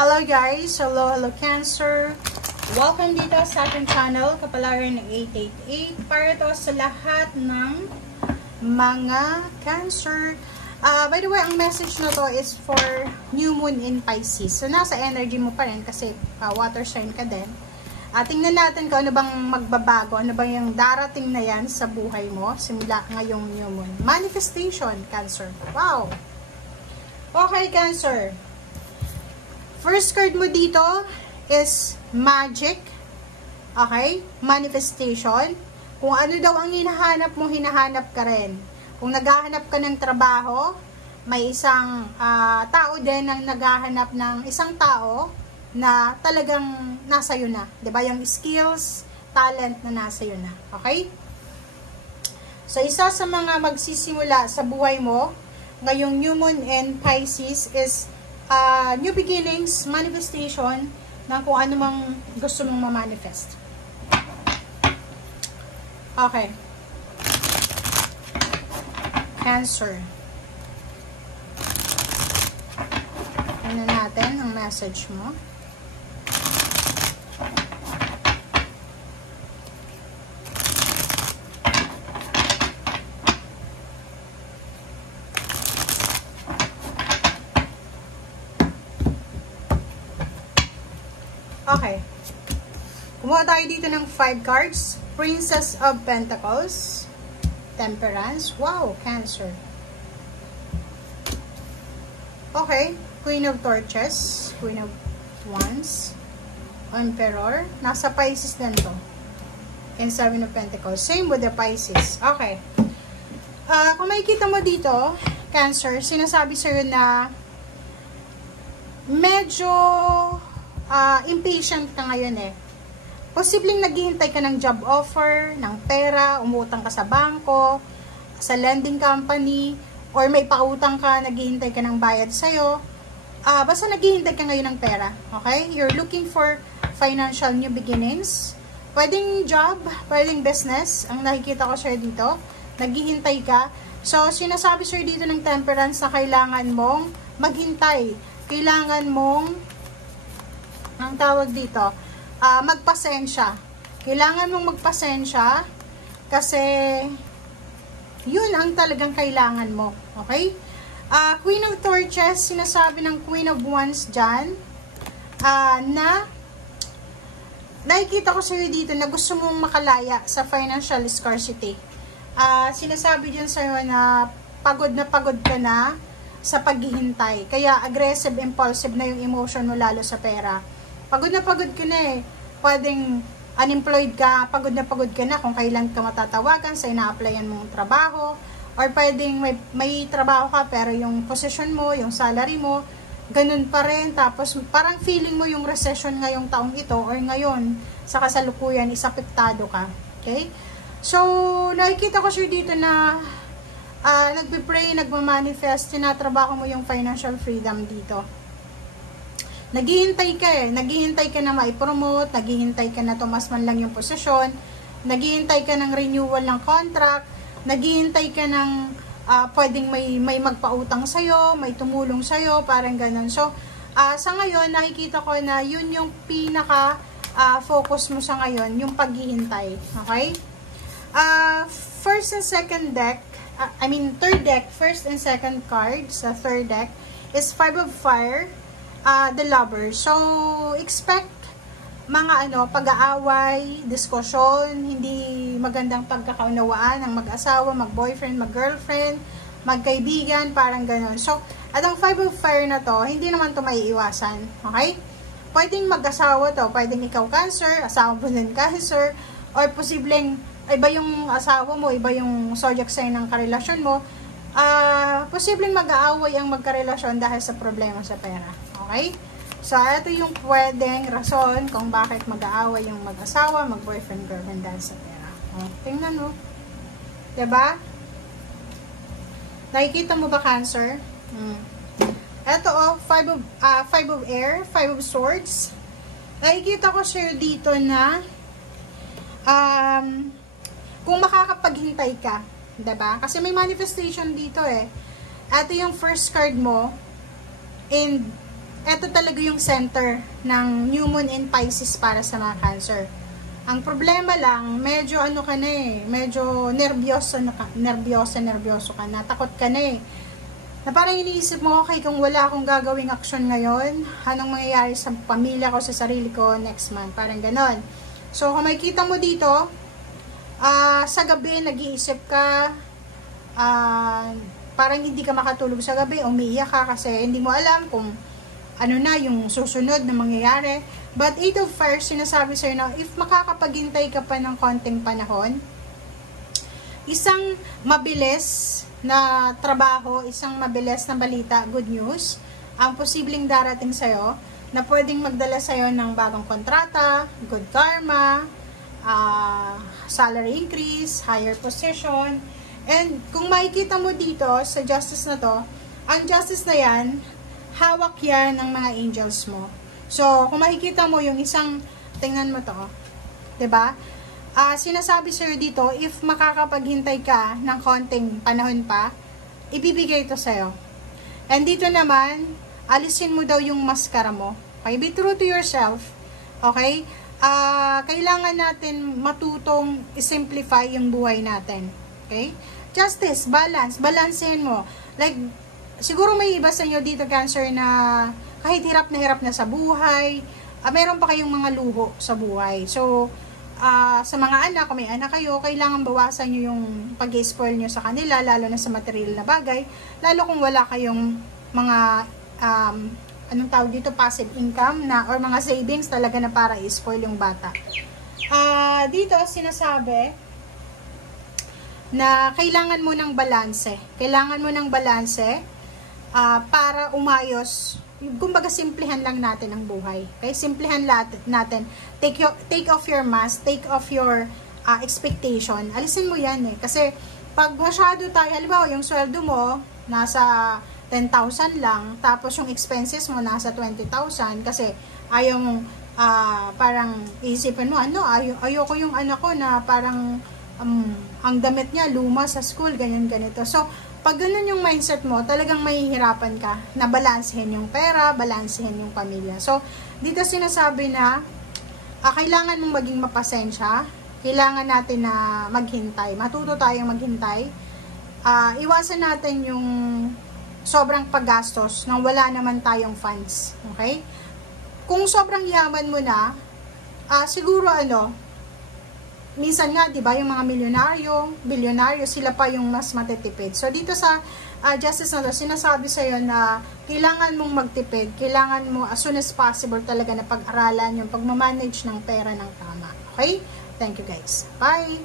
Hello guys! Hello Cancer! Welcome dito sa ating channel, Kapalaran 888, para to sa lahat ng mga Cancer. By the way, ang message na to is for New Moon in Pisces. So, nasa energy mo pa rin kasi water sign ka din. Tingnan natin kung ano bang magbabago, ano bang yung darating na yan sa buhay mo simula ngayong New Moon. Manifestation, Cancer. Wow! Okay, Cancer. First card mo dito is Magic. Okay? Manifestation. Kung ano daw ang hinahanap mo, hinahanap ka rin. Kung naghahanap ka ng trabaho, may isang tao din ang naghahanap ng isang tao na talagang nasa iyo na. 'Di ba? Yung skills, talent na nasa iyo na. Okay? So, isa sa mga magsisimula sa buhay mo, ngayong New Moon in Pisces is new beginnings, manifestation ng kung ano mang gusto mong ma-manifest. Okay. Cancer. Tingnan natin ang message mo. Okay. Kumuha tayo dito ng 5 cards. Princess of Pentacles. Temperance. Wow, Cancer. Okay. Queen of Torches. Queen of Wands. Emperor. Nasa Pisces din to. And 7 of Pentacles. Same with the Pisces. Okay. Kung makikita mo dito, Cancer, sinasabi sa'yo na medyo impatient ka ngayon eh. Posibleng naghihintay ka ng job offer, ng pera, umutang ka sa bangko, sa lending company, or may pautang ka, naghihintay ka ng bayad sa'yo. Basta naghihintay ka ngayon ng pera. Okay? You're looking for financial new beginnings. Pwedeng job, pwedeng business. Ang nakikita ko sa'yo dito, naghihintay ka. So, sinasabi sa'yo dito ng Temperance na kailangan mong maghintay. Kailangan mong ang tawag dito, magpasensya. Kailangan mong magpasensya kasi yun ang talagang kailangan mo. Okay? Queen of Torches, sinasabi ng Queen of Wands dyan, na nakikita ko sa'yo dito na gusto mong makalaya sa financial scarcity. Sinasabi dyan sa'yo na pagod ka na sa paghihintay. Kaya aggressive, impulsive na yung emotion mo lalo sa pera. Pagod ka na eh. Pwedeng unemployed ka, pagod ka na kung kailan ka matatawagan sa ina-applyan mong trabaho. Or pwedeng may trabaho ka pero yung position mo, yung salary mo, ganun pa rin. Tapos parang feeling mo yung recession ngayong taong ito or ngayon sa kasalukuyan is apektado ka. Okay? So, nakikita ko siya dito na nagpipray, nagmamanifest, tinatrabaho mo yung financial freedom dito. Naghihintay ka eh. Naghihintay ka na maipromote, naghihintay ka na tumas man lang yung posisyon, naghihintay ka ng renewal ng contract, naghihintay ka ng pwedeng may magpautang sa'yo, may tumulong sa'yo, parang ganun. So, sa ngayon, nakikita ko na yun yung pinaka focus mo sa ngayon, yung paghihintay. Okay? First and second deck, third deck, first and second card sa third deck is 5 of Fire, the Lover. So, expect mga pag-aaway, diskusyon, hindi magandang pagkakaunawaan ng mag-asawa, mag-boyfriend, mag-girlfriend, magkaibigan, parang ganun. So, at ang 5 of Fire na to, hindi naman to maiiwasan. Okay? Pwedeng mag-asawa to, pwedeng ikaw Cancer, asawa mo din Cancer, or posibleng iba yung asawa mo, iba yung zodiac sign ng karelasyon mo, posibleng mag-aaway ang magkarelasyon dahil sa problema sa pera. Okay? So, ito yung pwedeng rason kung bakit mag-aaway yung mag-asawa, mag-boyfriend, girlfriend dahil sa pera. Tingnan mo. Diba? Nakikita mo ba, Cancer? Ito, 5 of Air, 5 of Swords. Nakikita ko sa'yo dito na kung makakapaghintay ka, diba? Kasi may manifestation dito eh. Ito yung first card mo, and ito talaga yung center ng New Moon in Pisces para sa mga Cancer. Ang problema lang, medyo ano ka na medyo nervyoso ka na, takot ka na na parang iniisip mo, okay, kung wala akong gagawing aksyon ngayon, anong mangyayari sa pamilya ko, sa sarili ko next month, parang ganon. So, kung makikita mo dito, sa gabi, nag-iisip ka, parang hindi ka makatulog sa gabi, umiiyak ka kasi hindi mo alam kung ano na yung susunod na mangyayari. But 8 of Fire, sinasabi sa'yo na if makakapaghintay ka pa ng konting panahon, isang mabilis na trabaho, isang mabilis na balita, good news, ang posibleng darating sa'yo, na pwedeng magdala sa'yo ng bagong kontrata, good karma, salary increase, higher position, and kung makikita mo dito sa justice na to, ang justice na yan, hawak yan ng mga angels mo. So, kung makikita mo yung isang, tingnan mo to, 'di ba? Sinasabi sa'yo dito, if makakapaghintay ka ng konting panahon pa, ibibigay ito sa'yo. And dito naman, alisin mo daw yung maskara mo. Okay? Be true to yourself. Okay? Kailangan natin matutong i-simplify yung buhay natin. Okay? Justice, balance. Balansehin mo. Like, siguro may iba sa inyo dito, Cancer, na kahit hirap na sa buhay, meron pa kayong mga luho sa buhay. So, sa mga anak, kung may anak kayo, kailangan bawasan nyo yung pag-spoil nyo sa kanila, lalo na sa material na bagay, lalo kung wala kayong mga anong tawag dito, passive income na, or mga savings talaga na para i-spoil yung bata. Dito sinasabi na kailangan mo ng balanse. Kailangan mo ng balanse para umayos. Kumbaga, simplihan lang natin ang buhay. Okay? Simplihan natin. Take off your mask, take off your expectation. Alisin mo yan Kasi, pag masyado tayo, halimbawa, yung sweldo mo, nasa 10,000 lang, tapos yung expenses mo, nasa 20,000, kasi ayaw mong, parang, isipin mo, ayoko yung anak ko na parang, ang damit niya, luma sa school, ganyan-ganito. So, pag ganun yung mindset mo, talagang mahihirapan ka na balansehin yung pera, balansehin yung pamilya. So, dito sinasabi na kailangan mong maging mapasensya, kailangan natin na maghintay, matuto tayong maghintay, iwasan natin yung sobrang paggastos nang wala naman tayong funds. Okay? Kung sobrang yaman mo na, siguro minsan nga, di ba, yung mga bilyonaryo, sila pa yung mas matitipid. So, dito sa justice na to, sinasabi sa'yo na kailangan mong magtipid, kailangan mo as soon as possible talaga na pag-aralan yung pagmamanage ng pera ng tama. Okay? Thank you guys. Bye!